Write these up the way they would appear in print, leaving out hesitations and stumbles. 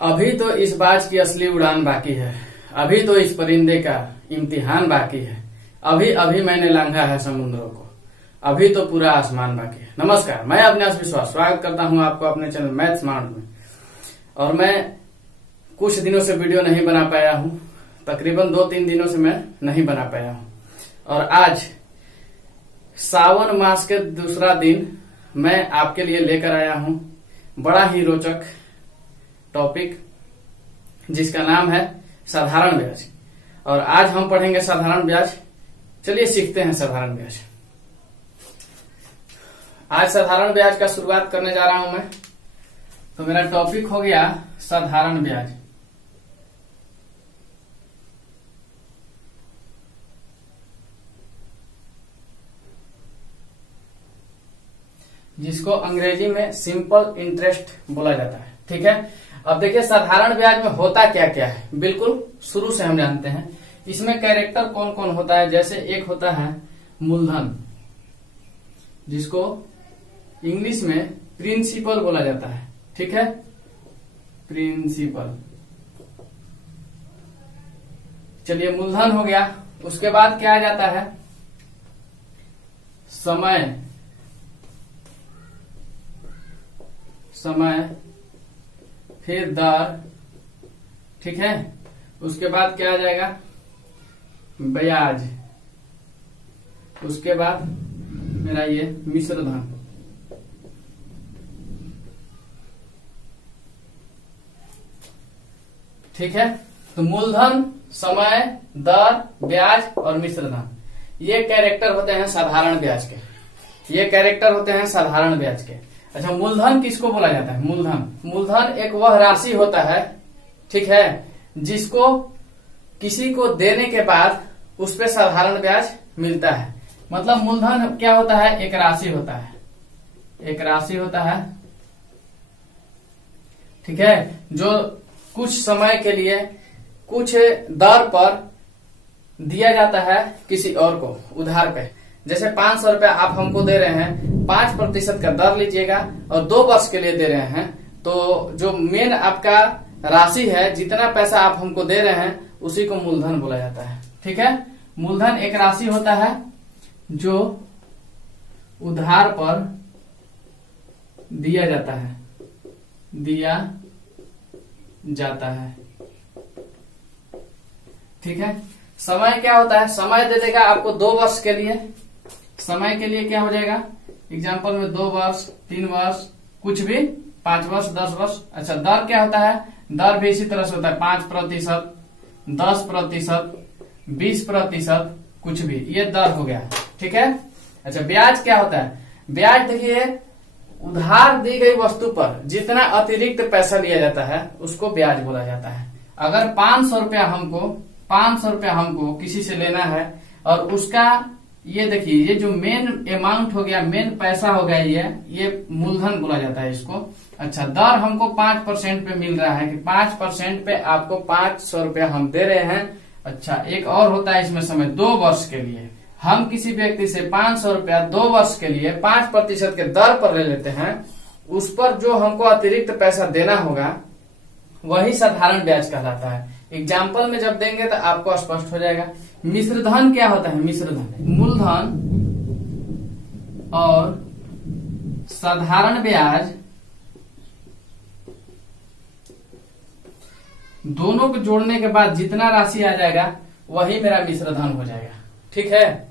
अभी तो इस बाज की असली उड़ान बाकी है, अभी तो इस परिंदे का इम्तिहान बाकी है, अभी अभी मैंने लांघा है समुद्रों को, अभी तो पूरा आसमान बाकी है। नमस्कार, मैं अविनाश विश्वास स्वागत करता हूं आपको अपने चैनल मैथ स्मार्ट में। और मैं कुछ दिनों से वीडियो नहीं बना पाया हूं, तकरीबन 2-3 दिनों से मैं नहीं बना पाया हूं। और आज सावन मास के दूसरा दिन मैं आपके लिए लेकर आया हूं बड़ा ही रोचक टॉपिक, जिसका नाम है साधारण ब्याज। और आज हम पढ़ेंगे साधारण ब्याज। चलिए सीखते हैं साधारण ब्याज। आज साधारण ब्याज का शुरुआत करने जा रहा हूं मैं। तो मेरा टॉपिक हो गया साधारण ब्याज। जिसको अंग्रेजी में सिंपल इंटरेस्ट बोला जाता है। ठीक है, अब देखिए साधारण ब्याज में होता क्या क्या है, बिल्कुल शुरू से हम जानते हैं। इसमें कैरेक्टर कौन कौन होता है। जैसे एक होता है मूलधन, जिसको इंग्लिश में प्रिंसिपल बोला जाता है। ठीक है, प्रिंसिपल। चलिए मूलधन हो गया। उसके बाद क्या आ जाता है, समय। समय, फिर दर। ठीक है, उसके बाद क्या आ जाएगा, ब्याज। उसके बाद मेरा ये मिश्र धन। ठीक है, तो मूलधन, समय, दर, ब्याज और मिश्र धन, ये कैरेक्टर होते हैं साधारण ब्याज के। ये कैरेक्टर होते हैं साधारण ब्याज के। अच्छा, मूलधन किसको बोला जाता है। मूलधन एक वह राशि होता है, ठीक है, जिसको किसी को देने के बाद उस पे साधारण ब्याज मिलता है। मतलब मूलधन क्या होता है, एक राशि होता है, एक राशि होता है। ठीक है, जो कुछ समय के लिए कुछ दर पर दिया जाता है किसी और को उधार पे। जैसे 500 रुपया आप हमको दे रहे हैं, 5% का दर लीजिएगा और 2 वर्ष के लिए दे रहे हैं। तो जो मेन आपका राशि है, जितना पैसा आप हमको दे रहे हैं, उसी को मूलधन बोला जाता है। ठीक है, मूलधन एक राशि होता है जो उधार पर दिया जाता है, दिया जाता है। ठीक है, समय क्या होता है, समय दे देगा आपको 2 वर्ष के लिए। समय के लिए क्या हो जाएगा, एग्जाम्पल में 2 वर्ष, 3 वर्ष, कुछ भी, 5 वर्ष, 10 वर्ष। अच्छा, दर क्या होता है, दर भी इसी तरह से होता है, 5%, 10%, 20%, कुछ भी, ये दर हो गया। ठीक है, अच्छा ब्याज क्या होता है। ब्याज देखिए, उधार दी गई वस्तु पर जितना अतिरिक्त पैसा लिया जाता है उसको ब्याज बोला जाता है। अगर 500 रुपया हमको किसी से लेना है और उसका ये देखिए, ये जो मेन अमाउंट हो गया, मेन पैसा हो गया, ये मूलधन बोला जाता है इसको। अच्छा, दर हमको 5% पे मिल रहा है कि 5% पे आपको 500 रुपया हम दे रहे हैं। अच्छा, एक और होता है इसमें समय, 2 वर्ष के लिए हम किसी व्यक्ति से 500 रुपया 2 वर्ष के लिए 5% के दर पर ले लेते हैं। उस पर जो हमको अतिरिक्त पैसा देना होगा वही साधारण ब्याज कहलाता है। एग्जाम्पल में जब देंगे तो आपको स्पष्ट हो जाएगा। मिश्र धन क्या होता है, मिश्र धन मूलधन और साधारण ब्याज दोनों को जोड़ने के बाद जितना राशि आ जाएगा वही मेरा मिश्र धन हो जाएगा। ठीक है,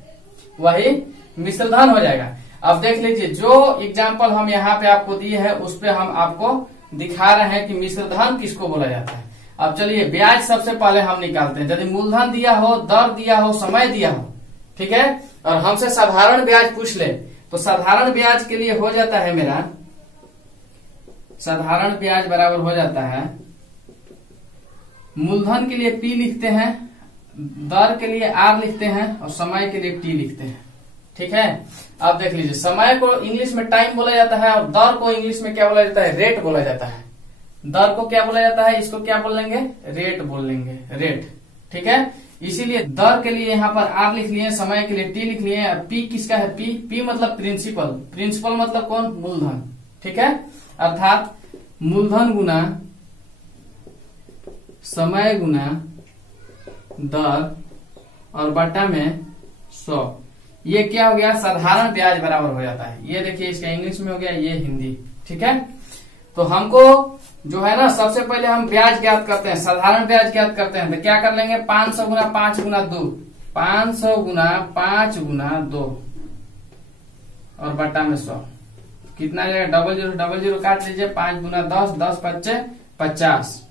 वही मिश्र धन हो जाएगा। अब देख लीजिए, जो एग्जाम्पल हम यहाँ पे आपको दिए हैं उस पे हम आपको दिखा रहे हैं कि मिश्र धन किसको बोला जाता है। अब चलिए ब्याज सबसे पहले हम निकालते हैं। यदि मूलधन दिया हो, दर दिया हो, समय दिया हो, ठीक है, और हमसे साधारण ब्याज पूछ ले, तो साधारण ब्याज के लिए हो जाता है मेरा, साधारण ब्याज बराबर हो जाता है, मूलधन के लिए P लिखते हैं, दर के लिए R लिखते हैं और समय के लिए T लिखते हैं। ठीक है, अब देख लीजिए, समय को इंग्लिश में टाइम बोला जाता है और दर को इंग्लिश में क्या बोला जाता है, रेट बोला जाता है। दर को क्या बोला जाता है, इसको क्या बोल लेंगे, रेट बोल लेंगे, रेट। ठीक है, इसीलिए दर के लिए यहाँ पर R लिख लिए, समय के लिए T लिख लिए। और P किसका है, P मतलब प्रिंसिपल। प्रिंसिपल मतलब कौन, मूलधन। ठीक है, अर्थात मूलधन गुना समय गुना दर और बट्टा में 100। ये क्या हो गया, साधारण ब्याज बराबर हो जाता है। ये देखिए इसका इंग्लिश में हो गया, ये हिंदी। ठीक है, तो हमको जो है ना सबसे पहले हम ब्याज ज्ञात करते हैं, साधारण ब्याज ज्ञात करते हैं। तो क्या कर लेंगे, 500 गुना 5 गुना 2, 500 गुना 5 गुना 2 और बट्टा में 100। कितना जाएगा, डबल जीरो डबल जीरो काट लीजिए, 5 गुना 10, 10 पच्चे 50,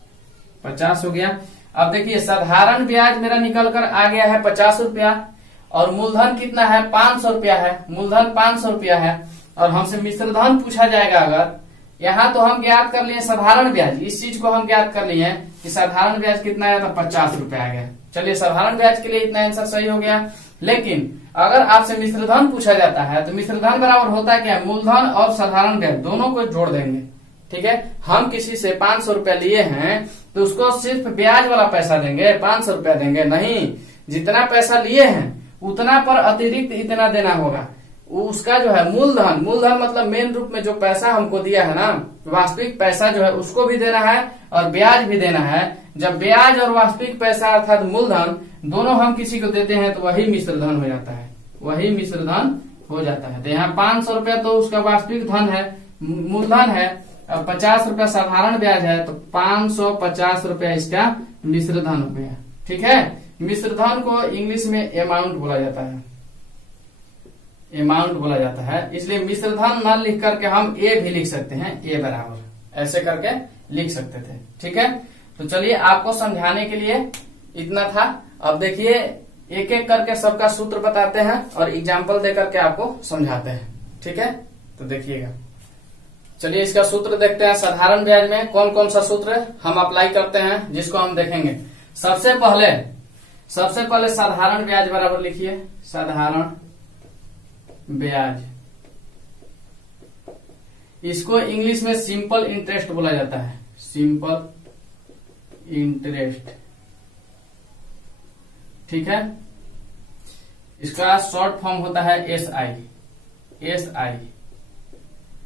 50 हो गया। अब देखिए साधारण ब्याज मेरा निकल कर आ गया है 50 रुपया और मूलधन कितना है, 500 रुपया है। मूलधन 500 रुपया है और हमसे मिश्र धन पूछा जाएगा अगर, यहाँ तो हम ज्ञात कर लिए साधारण ब्याज, इस चीज को हम ज्ञात कर लिए कि साधारण ब्याज कितना आया था, 50 रुपया आ गया। चलिए साधारण ब्याज के लिए इतना आंसर सही हो गया। लेकिन अगर आपसे मिश्र धन पूछा जाता है तो मिश्र धन बराबर होता है क्या, मूलधन और साधारण ब्याज दोनों को जोड़ देंगे। ठीक है, हम किसी से 500 रुपया लिए हैं तो उसको सिर्फ ब्याज वाला पैसा देंगे, 500 रुपया देंगे नहीं, जितना पैसा लिए हैं उतना पर अतिरिक्त इतना देना होगा। उसका जो है मूलधन, मूलधन मतलब मेन रूप में जो पैसा हमको दिया है ना, वास्तविक पैसा जो है उसको भी देना है और ब्याज भी देना है। जब ब्याज और वास्तविक पैसा अर्थात मूलधन दोनों हम किसी को देते हैं तो वही मिश्र धन हो जाता है, वही मिश्र धन हो जाता है। तो यहाँ 500 रुपया तो उसका वास्तविक धन है, मूलधन है, और 50 रुपया साधारण ब्याज है, तो 550 रुपया इसका मिश्र धन हो गया। ठीक है, मिश्र धन को इंग्लिश में अमाउंट बोला जाता है, अमाउंट बोला जाता है। इसलिए मिश्र धन न लिख करके हम ए भी लिख सकते हैं, ए बराबर ऐसे करके लिख सकते थे। ठीक है, तो चलिए आपको समझाने के लिए इतना था। अब देखिए एक एक करके सबका सूत्र बताते हैं और एग्जाम्पल दे करके आपको समझाते हैं। ठीक है, तो देखिएगा, चलिए इसका सूत्र देखते हैं। साधारण ब्याज में कौन कौन सा सूत्र हम अप्लाई करते हैं जिसको हम देखेंगे। सबसे पहले साधारण ब्याज बराबर लिखिए, साधारण ब्याज, इसको इंग्लिश में सिंपल इंटरेस्ट बोला जाता है, सिंपल इंटरेस्ट। ठीक है, इसका शॉर्ट फॉर्म होता है एसआई, एसआई।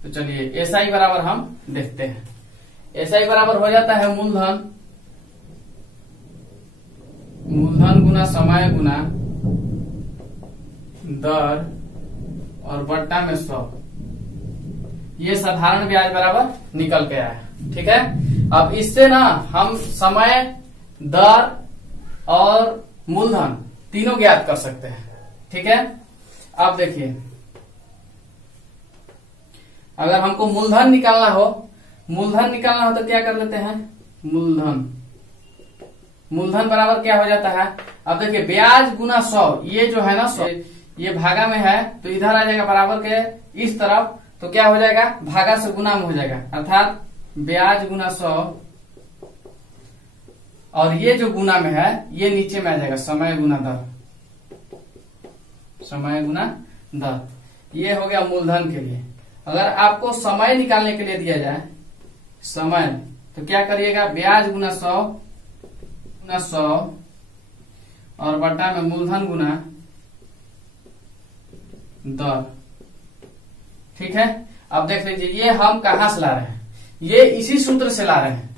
तो चलिए एसआई बराबर हम देखते हैं। एसआई बराबर हो जाता है मूलधन, मूलधन गुना समय गुना दर और बट्टा में 100। ये साधारण ब्याज बराबर निकल के आया। ठीक है, अब इससे ना हम समय, दर और मूलधन तीनों ज्ञात कर सकते हैं। ठीक है, अब देखिए अगर हमको मूलधन निकालना हो तो क्या कर लेते हैं, मूलधन बराबर क्या हो जाता है। अब देखिए ब्याज गुना 100, ये जो है ना 100, ये भागा में है तो इधर आ जाएगा बराबर के इस तरफ, तो क्या हो जाएगा, भागा से गुना में हो जाएगा, अर्थात ब्याज गुना 100 और ये जो गुना में है ये नीचे में आ जाएगा, समय गुना दर, समय गुना दर। ये हो गया मूलधन के लिए। अगर आपको समय निकालने के लिए दिया जाए समय, तो क्या करिएगा, ब्याज गुना 100 और बट्टा में मूलधन गुना दर। ठीक है, अब देख लीजिए ये हम कहां से ला रहे हैं, ये इसी सूत्र से ला रहे हैं।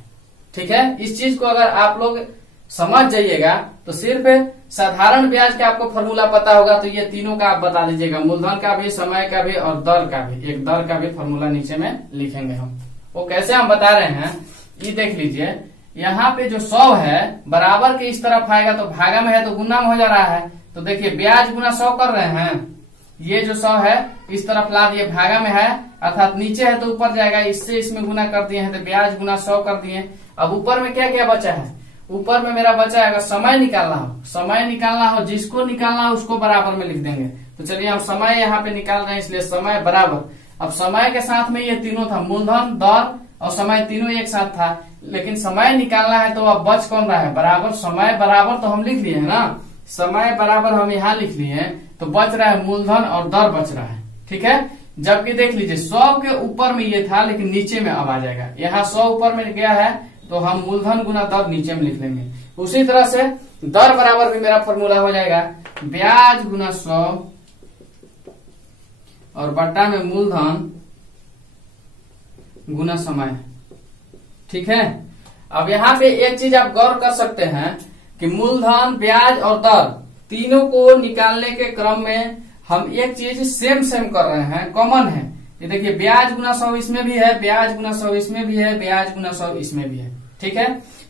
ठीक है, इस चीज को अगर आप लोग समझ जाइएगा तो सिर्फ साधारण ब्याज का आपको फॉर्मूला पता होगा तो ये तीनों का आप बता दीजिएगा, मूलधन का भी, समय का भी और दर का भी। एक दर का भी फॉर्मूला नीचे में लिखेंगे हम, वो कैसे हम बता रहे हैं ये देख लीजिए। यहाँ पे जो 100 है बराबर के इस तरफ आएगा तो भागा में है तो गुना में हो जा रहा है। तो देखिए ब्याज गुना 100 कर रहे हैं, ये जो 100 है इस तरफ ला दिए, भागा में है अर्थात नीचे है तो ऊपर जाएगा, इससे इसमें गुना कर दिए हैं तो ब्याज गुना 100 कर दिए। अब ऊपर में क्या क्या बचा है, ऊपर में मेरा बचा है अगर समय निकालना हो, जिसको निकालना हो उसको बराबर में लिख देंगे। तो चलिए हम समय यहाँ पे निकाल रहे हैं, इसलिए समय बराबर, अब समय के साथ में ये तीनों था, मूलधन, दर और समय तीनों एक साथ था, लेकिन समय निकालना है तो अब बच कौन रहा है, बराबर। समय बराबर तो हम लिख लिए है ना, समय बराबर हम यहाँ लिख लिए हैं, तो बच रहा है मूलधन और दर बच रहा है। ठीक है, जबकि देख लीजिए 100 के ऊपर में ये था लेकिन नीचे में अब आ जाएगा, यहाँ 100 ऊपर में गया है तो हम मूलधन गुना दर नीचे में लिख लेंगे। उसी तरह से दर बराबर भी मेरा फॉर्मूला हो जाएगा, ब्याज गुना 100 और बट्टा में मूलधन गुना समय। ठीक है, अब यहाँ पे एक चीज आप गौर कर सकते हैं कि मूलधन, ब्याज और दर तीनों को निकालने के क्रम में हम एक चीज सेम सेम कर रहे हैं, कॉमन है। ये देखिए ब्याज गुना 100 इसमें भी है, ब्याज गुना 100 इसमें भी है, ब्याज गुना 100 इसमें भी है। ठीक है,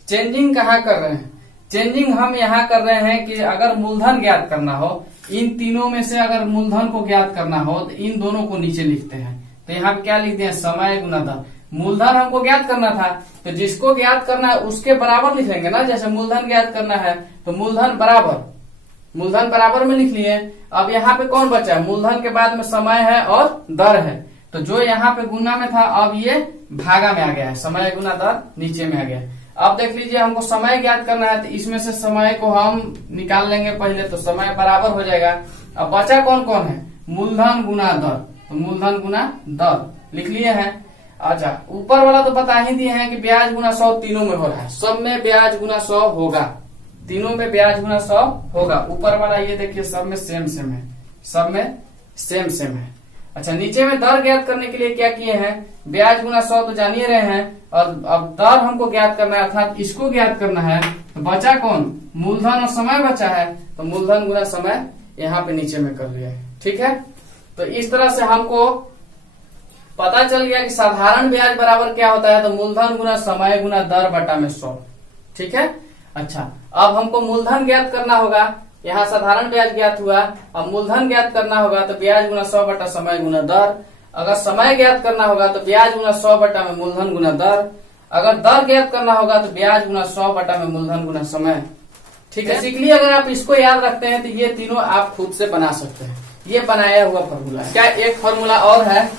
चेंजिंग कहाँ कर रहे हैं? चेंजिंग हम यहाँ कर रहे हैं कि अगर मूलधन ज्ञात करना हो, इन तीनों में से अगर मूलधन को ज्ञात करना हो तो इन दोनों को नीचे लिखते हैं। तो यहाँ पे क्या लिखते हैं? समय गुना दर। मूलधन हमको ज्ञात करना था तो जिसको ज्ञात करना है उसके बराबर लिखेंगे ना। जैसे मूलधन ज्ञात करना है तो मूलधन बराबर में लिख लिए। अब यहाँ पे कौन बचा है? मूलधन के बाद में समय है और दर है, तो जो यहाँ पे गुना में था अब ये भागा में आ गया है, समय गुना दर नीचे में आ गया है। अब देख लीजिए हमको समय ज्ञात करना है तो इसमें से समय को हम निकाल लेंगे पहले, तो समय बराबर हो जाएगा। अब बचा कौन कौन है? मूलधन गुना दर, तो मूलधन गुना दर लिख लिए हैं। अच्छा, ऊपर वाला तो बता ही दिए हैं कि ब्याज गुना 100 तीनों में हो रहा है, सब में ब्याज गुना 100 होगा, तीनों में ब्याज गुना 100 होगा। ऊपर वाला ये देखिए सब में सेम सेम है, सब में सेम सेम है। अच्छा, नीचे में दर ज्ञात करने के लिए क्या किए हैं? ब्याज गुना 100 तो जान ही रहे हैं, और अब दर हमको ज्ञात करना है अर्थात इसको ज्ञात करना है। तो बचा कौन? मूलधन और समय बचा है, तो मूलधन गुना समय यहाँ पे नीचे में कर लिया है। ठीक है, तो इस तरह से हमको पता चल गया कि साधारण ब्याज बराबर क्या होता है, तो मूलधन गुना समय गुना दर बटा में 100। ठीक है, अच्छा अब हमको मूलधन ज्ञात करना होगा, यहाँ साधारण ब्याज ज्ञात हुआ, अब मूलधन ज्ञात करना होगा तो ब्याज गुना 100 बटा समय गुना दर। अगर समय ज्ञात करना होगा तो ब्याज गुना 100 बटा में मूलधन गुना दर। अगर दर ज्ञात करना होगा तो ब्याज गुना 100 बटा में मूलधन गुना समय। ठीक है, बेसिकली अगर आप इसको याद रखते हैं तो ये तीनों आप खुद से बना सकते हैं, ये बनाया हुआ फॉर्मूला है। क्या एक फॉर्मूला और है,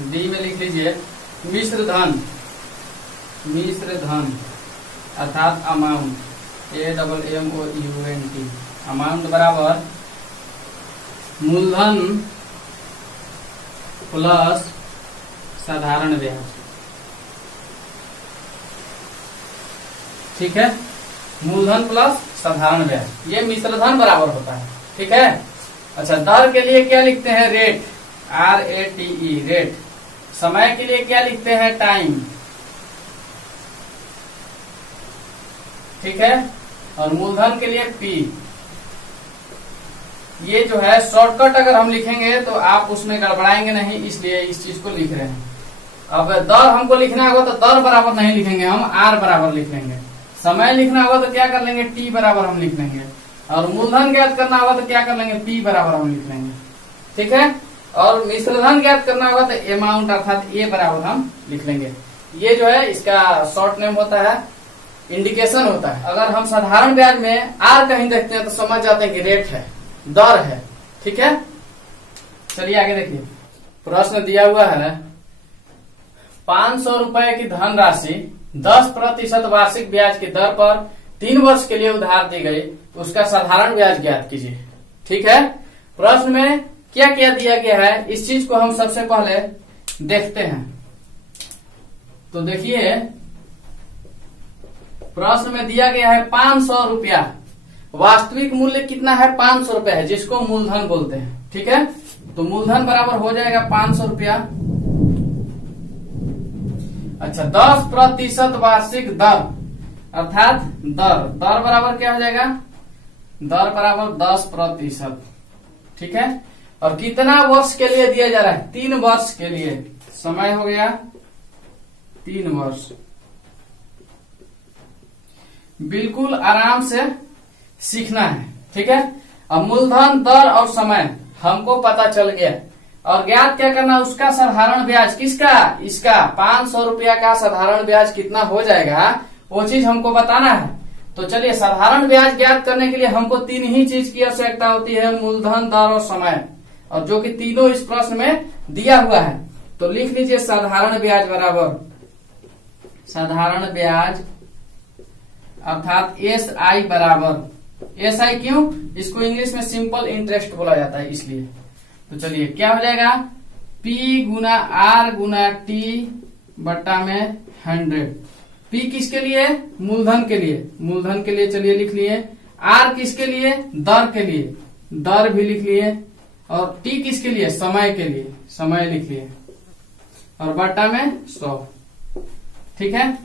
डी में लिख लीजिए, मिश्र धन अर्थात अमाउंट, AMMOUNT, अमाउंट बराबर मूलधन प्लस साधारण ब्याज। ठीक है, मूलधन प्लस साधारण ब्याज, ये मिश्र धन बराबर होता है। ठीक है, अच्छा दर के लिए क्या लिखते हैं? Rate, RATE, rate. समय के लिए क्या लिखते हैं? टाइम। ठीक है, और मूलधन के लिए P। ये जो है शॉर्टकट अगर हम लिखेंगे तो आप उसमें गड़बड़ाएंगे नहीं, इसलिए इस चीज को लिख रहे हैं। अब दर हमको लिखना होगा तो दर बराबर नहीं लिखेंगे, हम R बराबर लिख लेंगे। समय लिखना होगा तो क्या कर लेंगे? T बराबर हम लिख लेंगे। और मूलधन ज्ञात करना होगा तो क्या कर लेंगे? P बराबर हम लिख लेंगे। ठीक है, और मिश्रधन ज्ञात करना होगा तो अमाउंट अर्थात A बराबर हम लिख लेंगे। ये जो है इसका शॉर्ट नेम होता है, इंडिकेशन होता है। अगर हम साधारण ब्याज में R कहीं देखते हैं तो समझ जाते हैं कि रेट है, दर है। ठीक है, चलिए आगे देखिए, प्रश्न दिया हुआ है 500 रुपए की धनराशि 10% वार्षिक ब्याज की दर पर 3 वर्ष के लिए उधार दी गई, उसका साधारण ब्याज ज्ञात कीजिए। ठीक है, प्रश्न में क्या क्या दिया गया है इस चीज को हम सबसे पहले देखते हैं। तो देखिए प्रश्न में दिया गया है 500 रुपया, वास्तविक मूल्य कितना है? 500 रुपया है, जिसको मूलधन बोलते हैं। ठीक है, तो मूलधन बराबर हो जाएगा 500 रुपया। अच्छा, 10% वार्षिक दर अर्थात दर बराबर क्या हो जाएगा? दर बराबर 10%। ठीक है, और कितना वर्ष के लिए दिया जा रहा है? 3 वर्ष के लिए। समय हो गया 3 वर्ष। बिल्कुल आराम से सीखना है। ठीक है, अब मूलधन, दर और समय हमको पता चल गया, और ज्ञात क्या करना? उसका साधारण ब्याज। किसका? इसका 500 रुपया का साधारण ब्याज कितना हो जाएगा वो चीज हमको बताना है। तो चलिए, साधारण ब्याज ज्ञात करने के लिए हमको 3 ही चीज की आवश्यकता होती है, मूलधन, दर और समय, और जो कि तीनों इस प्रश्न में दिया हुआ है। तो लिख लीजिए साधारण ब्याज बराबर साधारण ब्याज अर्थात SI बराबर SI। क्यों? इसको इंग्लिश में सिंपल इंटरेस्ट बोला जाता है, इसलिए। तो चलिए क्या हो जाएगा? P गुना R गुना T बट्टा में 100। P किसके लिए? मूलधन के लिए। मूलधन के लिए चलिए लिख लिए। R किसके लिए? दर के लिए, दर भी लिख लिए। और T किसके लिए? समय के लिए, समय लिख लिए। और बट्टा में 100। ठीक है,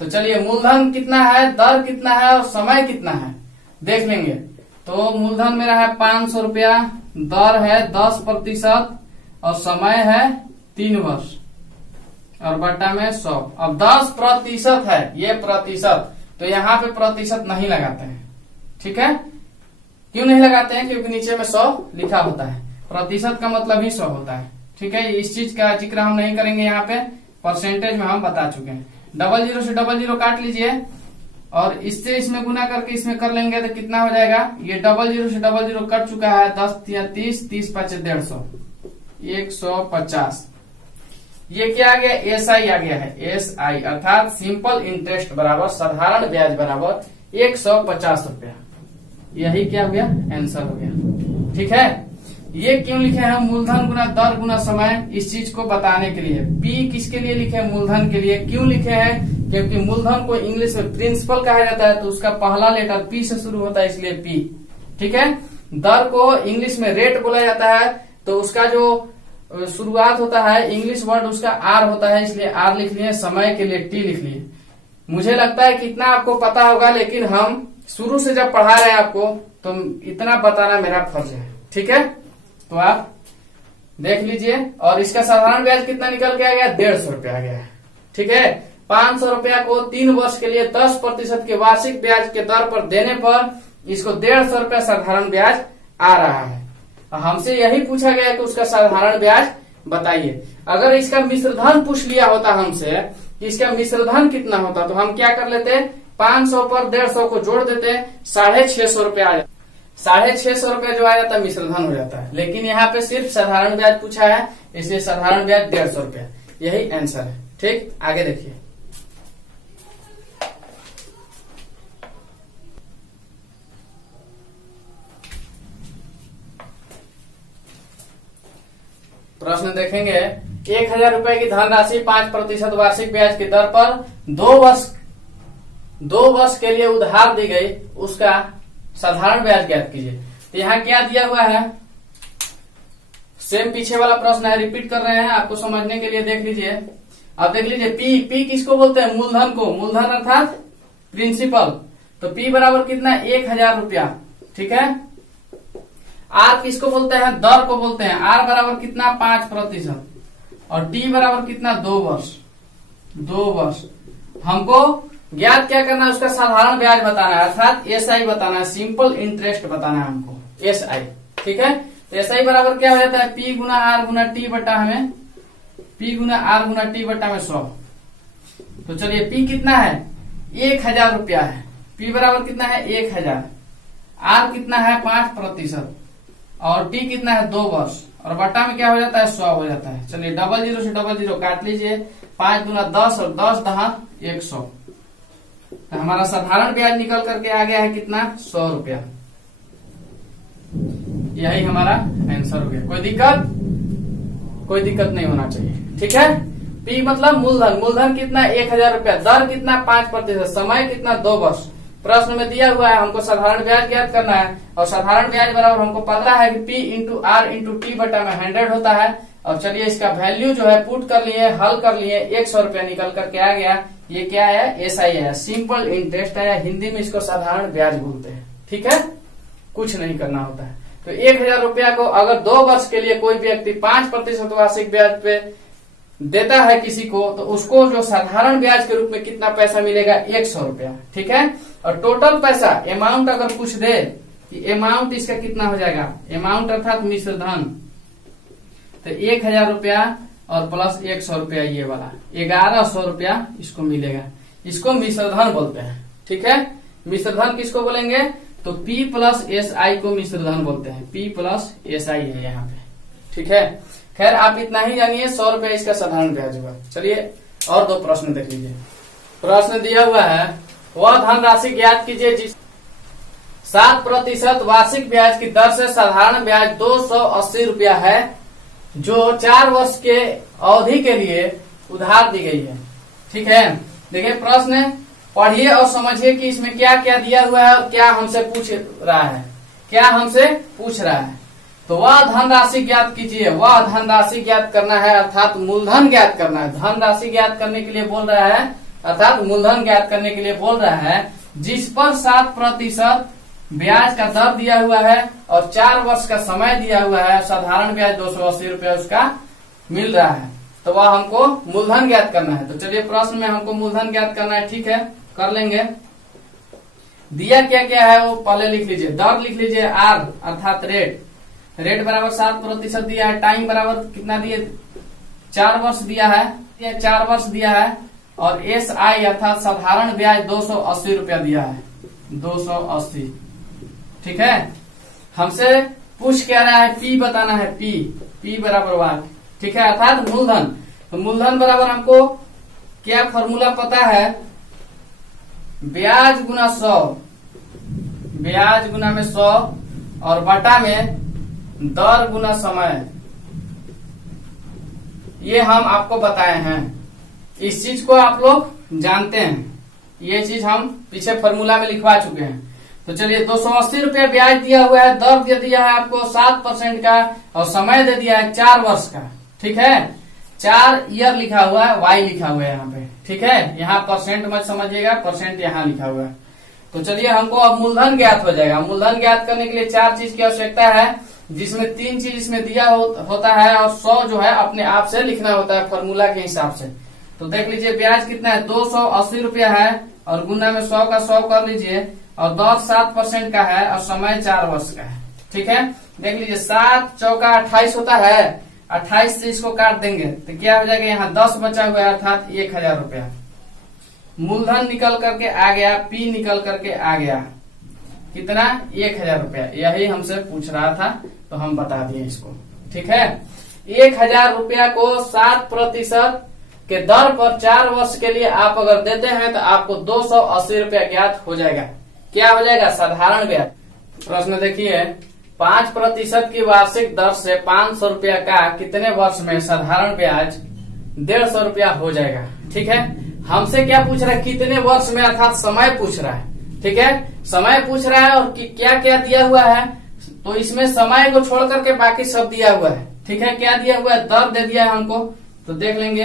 तो चलिए मूलधन कितना है, दर कितना है और समय कितना है देख लेंगे। तो मूलधन मेरा है 500 रुपया, दर है 10% और समय है 3 वर्ष और बट्टा में 100। अब 10% है ये प्रतिशत, तो यहाँ पे प्रतिशत नहीं लगाते हैं। ठीक है, क्यों नहीं लगाते हैं? क्योंकि नीचे में 100 लिखा होता है, प्रतिशत का मतलब ही 100 होता है। ठीक है, इस चीज का जिक्र हम नहीं करेंगे यहाँ पे, परसेंटेज में हम बता चुके हैं। 00 से 00 काट लीजिए और इससे इसमें गुना करके इसमें कर लेंगे तो कितना हो जाएगा, ये 00 से 00 कट चुका है, 10 या 30, 30 5 150, 150। ये क्या आ गया, SI आ गया है, SI अर्थात सिंपल इंटरेस्ट बराबर साधारण ब्याज बराबर 150 रुपया। यही क्या हो गया, आंसर हो गया। ठीक है, ये क्यों लिखे हैं, मूलधन गुना दर गुना समय, इस चीज को बताने के लिए। P किसके लिए लिखे हैं, मूलधन के लिए। क्यों लिखे हैं, क्योंकि मूलधन को इंग्लिश में प्रिंसिपल कहा जाता है, तो उसका पहला लेटर P से शुरू होता है, इसलिए P। ठीक है, दर को इंग्लिश में रेट बोला जाता है, तो उसका जो शुरुआत होता है इंग्लिश वर्ड उसका R होता है, इसलिए R लिख लिए। समय के लिए T लिख लिए। मुझे लगता है कि इतना आपको पता होगा, लेकिन हम शुरू से जब पढ़ा रहे हैं आपको, तो इतना बताना मेरा फर्ज है। ठीक है, तो आप देख लीजिए। और इसका साधारण ब्याज कितना निकल के आ गया, 150 रुपया आ गया है। ठीक है, 500 रुपया को 3 वर्ष के लिए 10% के वार्षिक ब्याज के दर पर देने पर इसको 150 रुपया साधारण ब्याज आ रहा है। हमसे यही पूछा गया कि उसका साधारण ब्याज बताइए। अगर इसका मिश्र धन पूछ लिया होता हमसे कि इसका मिश्र धन कितना होता, तो हम क्या कर लेते, 500 पर 150 को जोड़ देते, 650 रुपया आ जाता। 650 रुपया जो आ जाता है मिश्र धन हो जाता है। लेकिन यहाँ पे सिर्फ साधारण ब्याज पूछा है, इसलिए साधारण ब्याज 150 रुपया, यही आंसर है। ठीक, आगे देखिए। प्रश्न देखेंगे, 1000 रुपए की धनराशि 5% वार्षिक ब्याज की दर पर 2 वर्ष के लिए उधार दी गई, उसका साधारण ब्याज ज्ञात कीजिए। तो यहाँ क्या दिया हुआ है, सेम पीछे वाला प्रश्न है, रिपीट कर रहे हैं आपको समझने के लिए। देख लीजिए, अब देख लीजिए, P किसको बोलते हैं, मूलधन को। मूलधन अर्थात प्रिंसिपल। तो P बराबर कितना, 1000 रुपया। ठीक है, R किसको बोलते हैं, दर को बोलते हैं। R बराबर कितना, 5% और T बराबर कितना, 2 वर्ष। 2 वर्ष हमको ज्ञात क्या करना है, उसका साधारण ब्याज बताना है, अर्थात SI बताना है, सिंपल इंटरेस्ट बताना है हमको, SI। ठीक है, तो SI बराबर क्या हो जाता है, P गुना R गुना T बटा हमें P गुना R गुना T बटा में 100। तो चलिए P कितना है, 1000 रुपया है। P बराबर कितना है, 1000। R कितना है, 5% और T कितना है, 2 वर्ष और बट्टा में क्या हो जाता है, 100 हो जाता है। चलिए 00 से 00 काट लीजिए, 5 दूना 10 और 10 दहा 100। तो हमारा साधारण ब्याज निकल करके आ गया है कितना, 100 रुपया। यही हमारा आंसर हो गया। कोई दिक्कत नहीं होना चाहिए। ठीक है, P मतलब मूलधन। मूलधन कितना, 1000 रुपया। दर कितना, 5%। समय कितना, 2 वर्ष। प्रश्न में दिया हुआ है, हमको साधारण ब्याज ज्ञात करना है और साधारण ब्याज बराबर हमको पता है कि P into R into T बटा में 100 होता है। और चलिए इसका वैल्यू जो है पुट कर लिए, हल कर लिए, 100 रुपया निकल करके आ गया। ये क्या है, SI है, सिंपल इंटरेस्ट है, हिंदी में इसको साधारण ब्याज बोलते हैं। ठीक है, कुछ नहीं करना होता है। तो 1000 रुपया को अगर 2 वर्ष के लिए कोई व्यक्ति 5% वार्षिक ब्याज पे देता है किसी को, तो उसको जो साधारण ब्याज के रूप में कितना पैसा मिलेगा, 100 रुपया। ठीक है, और टोटल पैसा अमाउंट अगर पूछ दे कि अमाउंट इसका कितना हो जाएगा, अमाउंट अर्थात मिश्र धन, तो 1000 रुपया और प्लस 100 रुपया, ये वाला 1100 रुपया इसको मिलेगा। इसको मिश्र धन बोलते हैं। ठीक है, मिश्र धन किसको बोलेंगे, तो P प्लस SI को मिश्र धन बोलते हैं। P प्लस SI है यहाँ पे। ठीक है, खैर आप इतना ही जानिए, 100 रुपया इसका साधारण ब्याज हुआ। चलिए और 2 प्रश्न देख लीजिए। प्रश्न दिया हुआ है, वह धनराशि ज्ञात कीजिए जिस 7% वार्षिक ब्याज की दर से साधारण ब्याज 280 रुपया है, जो 4 वर्ष के अवधि के लिए उधार दी गई है। ठीक है, देखिए प्रश्न पढ़िए और समझिए कि इसमें क्या क्या दिया हुआ है और क्या हमसे पूछ रहा है। तो वह धनराशि ज्ञात कीजिए, वह धनराशि ज्ञात करना है अर्थात मूलधन ज्ञात करना है। धनराशि ज्ञात करने के लिए बोल रहा है अर्थात मूलधन ज्ञात करने के लिए बोल रहा है जिस पर 7% ब्याज का दर दिया हुआ है और 4 वर्ष का समय दिया हुआ है, साधारण ब्याज 280 रुपया उसका मिल रहा है, तो वह हमको मूलधन ज्ञात करना है। तो चलिए प्रश्न में हमको मूलधन ज्ञात करना है, ठीक है कर लेंगे। दिया क्या क्या है वो पहले लिख लीजिए, दर लिख लीजिए आर अर्थात रेट बराबर 7% दिया है, टाइम बराबर कितना दिए 4 वर्ष दिया है, 4 वर्ष दिया है, और एस आई अर्थात साधारण ब्याज 280 रुपया दिया है, 280, ठीक है। हमसे पूछ क्या रहा है, पी बताना है, पी बराबर वाट, ठीक है, अर्थात मूलधन। तो मूलधन बराबर हमको क्या फॉर्मूला पता है, ब्याज गुना 100, ब्याज गुना में 100 और बटा में दर गुना समय, ये हम आपको बताए हैं। इस चीज को आप लोग जानते हैं, ये चीज हम पीछे फॉर्मूला में लिखवा चुके हैं। तो चलिए 280 रुपया ब्याज दिया हुआ है, दर दे दिया है आपको 7% का और समय दे दिया है 4 वर्ष का, ठीक है। 4 ईयर लिखा हुआ है, वाई लिखा हुआ है यहाँ पे, ठीक है। यहाँ परसेंट मत समझिएगा, परसेंट यहाँ लिखा हुआ है। तो चलिए हमको अब मूलधन ज्ञात हो जाएगा। मूलधन ज्ञात करने के लिए 4 चीज की आवश्यकता है, जिसमें 3 चीज इसमें दिया होता है और 100 जो है अपने आप से लिखना होता है फॉर्मूला के हिसाब से। तो देख लीजिए ब्याज कितना है, 280 रुपया है और गुना में 100 का 100 कर लीजिए और दर 7% का है और समय 4 वर्ष का है, ठीक है। देख लीजिए 7 चौका 28 होता है, 28 से इसको काट देंगे तो क्या हो जाएगा, यहाँ 10 बचा हुआ है अर्थात 1000 रुपया। मूलधन निकल करके आ गया, पी निकल करके आ गया, कितना 1000 रुपया। यही हमसे पूछ रहा था तो हम बता दिए इसको, ठीक है। 1000 रुपया को 7% के दर पर 4 वर्ष के लिए आप अगर देते हैं तो आपको 280 रुपया ज्ञात हो जाएगा। क्या हो जाएगा, साधारण ब्याज। प्रश्न देखिए, 5% की वार्षिक दर से 500 रुपया का कितने वर्ष में साधारण ब्याज 150 रुपया हो जाएगा, ठीक है। हमसे क्या पूछ रहा है, कितने वर्ष में अर्थात समय पूछ रहा है, ठीक है। समय पूछ रहा है और क्या क्या दिया हुआ है, तो इसमें समय को छोड़ करके बाकी सब दिया हुआ है, ठीक है। क्या दिया हुआ है, दर दे दिया है हमको, तो देख लेंगे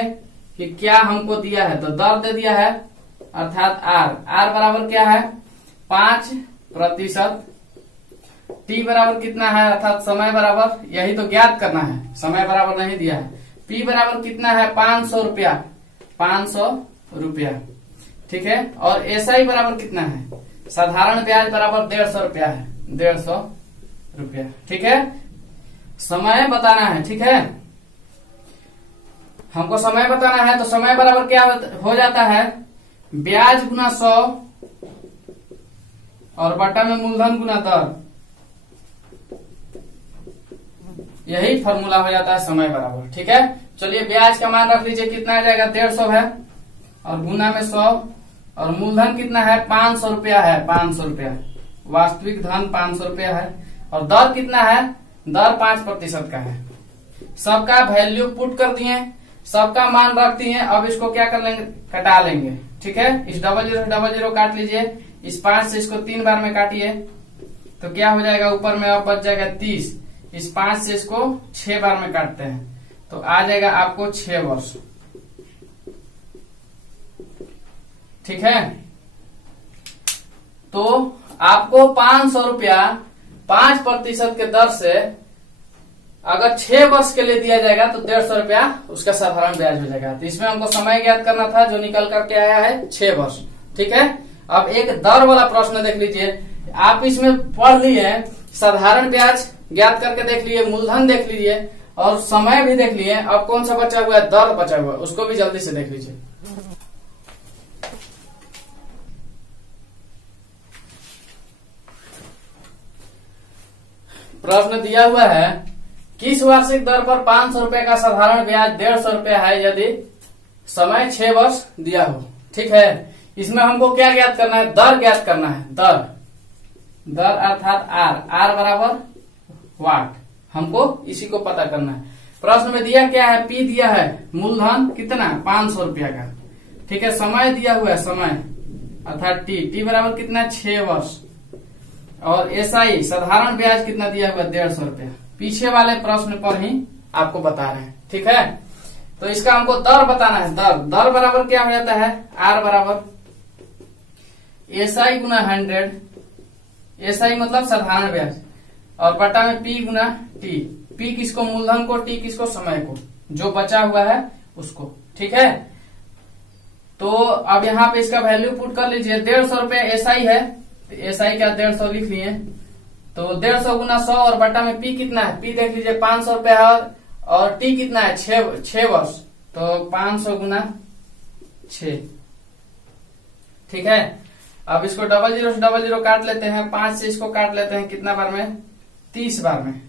कि क्या हमको दिया है। तो दर दे दिया है अर्थात आर बराबर क्या है 5%, टी बराबर कितना है अर्थात समय बराबर, यही तो ज्ञात करना है, समय बराबर नहीं दिया है। पी बराबर कितना है 500 रुपया, 500 रुपया, ठीक है। और एसआई बराबर कितना है, साधारण ब्याज बराबर 150 रुपया है, 150 रुपया, ठीक है। समय बताना है, ठीक है, हमको समय बताना है। तो समय बराबर क्या हो जाता है, ब्याज गुना 100 और बटा में मूलधन गुना दर, यही फॉर्मूला हो जाता है समय बराबर, ठीक है। चलिए ब्याज का मान रख लीजिए, कितना आ जाएगा 150 है और गुना में 100 और मूलधन कितना है 500 रुपया है, 500 रुपया वास्तविक धन 500 रुपया है और दर कितना है, दर 5% का है। सबका वैल्यू पुट कर दिए, सबका मान रख दिए। अब इसको क्या कर लेंगे, कटा लेंगे, ठीक है। इस 00 काट लीजिए, इस 5 से इसको 3 बार में काटिए तो क्या हो जाएगा, ऊपर में अब बच जाएगा 30। इस 5 से इसको 6 बार में काटते हैं तो आ जाएगा आपको 6 वर्ष, ठीक है। तो आपको 500 रुपया 5% के दर से अगर 6 वर्ष के लिए दिया जाएगा तो 150 रुपया उसका साधारण ब्याज हो जाएगा। तो इसमें हमको समय ज्ञात करना था जो निकल करके आया है 6 वर्ष, ठीक है। अब एक दर वाला प्रश्न देख लीजिए, आप इसमें पढ़ लिए, साधारण ब्याज ज्ञात करके देख लिए, मूलधन देख लीजिए और समय भी देख लिए। अब कौन सा बचा हुआ है, दर बचा हुआ है, उसको भी जल्दी से देख लीजिए। प्रश्न दिया हुआ है, किस वार्षिक दर पर 500 रुपए का साधारण ब्याज 150 रुपया है यदि समय 6 वर्ष दिया हो, ठीक है। इसमें हमको क्या ज्ञात करना है, दर ज्ञात करना है, दर अर्थात आर बराबर वाट, हमको इसी को पता करना है। प्रश्न में दिया क्या है, पी दिया है, मूलधन कितना 500 रुपया का, ठीक है। समय दिया हुआ है, समय अर्थात टी बराबर कितना 6 वर्ष। और एसआई साधारण ब्याज कितना दिया हुआ 150 रुपया। पीछे वाले प्रश्न पर ही आपको बता रहे हैं, ठीक है। तो इसका हमको दर बताना है। दर बराबर क्या हो जाता है, आर बराबर एसआई गुना 100, एसआई मतलब साधारण ब्याज, और बटा में पी गुना टी। पी किसको, मूलधन को, टी किसको, समय को, जो बचा हुआ है उसको, ठीक है। तो अब यहाँ पे इसका वैल्यू पुट कर लीजिए। 150 रुपया एसआई है, तो एसआई का 150 लिख लिए। तो 150 गुना 100 और बटा में पी कितना है, पी देख लीजिए 500 रुपया है, और टी कितना है 6 वर्ष, तो 500 गुना 6, ठीक है। अब इसको 00 से 00 काट लेते हैं, 5 से इसको काट लेते हैं कितना बार में, 30 बार में।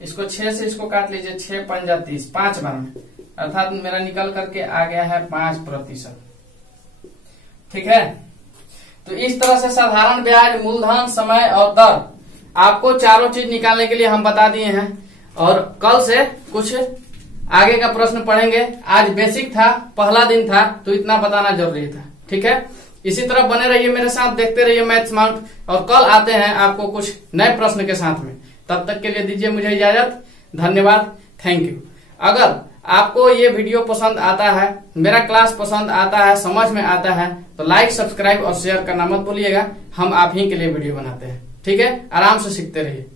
इसको 6 से इसको काट लीजिए, 6 पंजा 30, 5 बार में, अर्थात मेरा निकल करके आ गया है 5%, ठीक है। तो इस तरह से साधारण ब्याज, मूलधन, समय और दर, आपको चारों चीज निकालने के लिए हम बता दिए हैं। और कल से कुछ आगे का प्रश्न पढ़ेंगे। आज बेसिक था, पहला दिन था, तो इतना बताना जरूरी था, ठीक है। इसी तरह बने रहिए मेरे साथ, देखते रहिए मैथ्स माउंट, और कल आते हैं आपको कुछ नए प्रश्न के साथ में। तब तक के लिए दीजिए मुझे इजाजत, धन्यवाद, थैंक यू। अगर आपको ये वीडियो पसंद आता है, मेरा क्लास पसंद आता है, समझ में आता है, तो लाइक, सब्सक्राइब और शेयर करना मत भूलिएगा। हम आप ही के लिए वीडियो बनाते हैं, ठीक है। आराम से सीखते रहिए।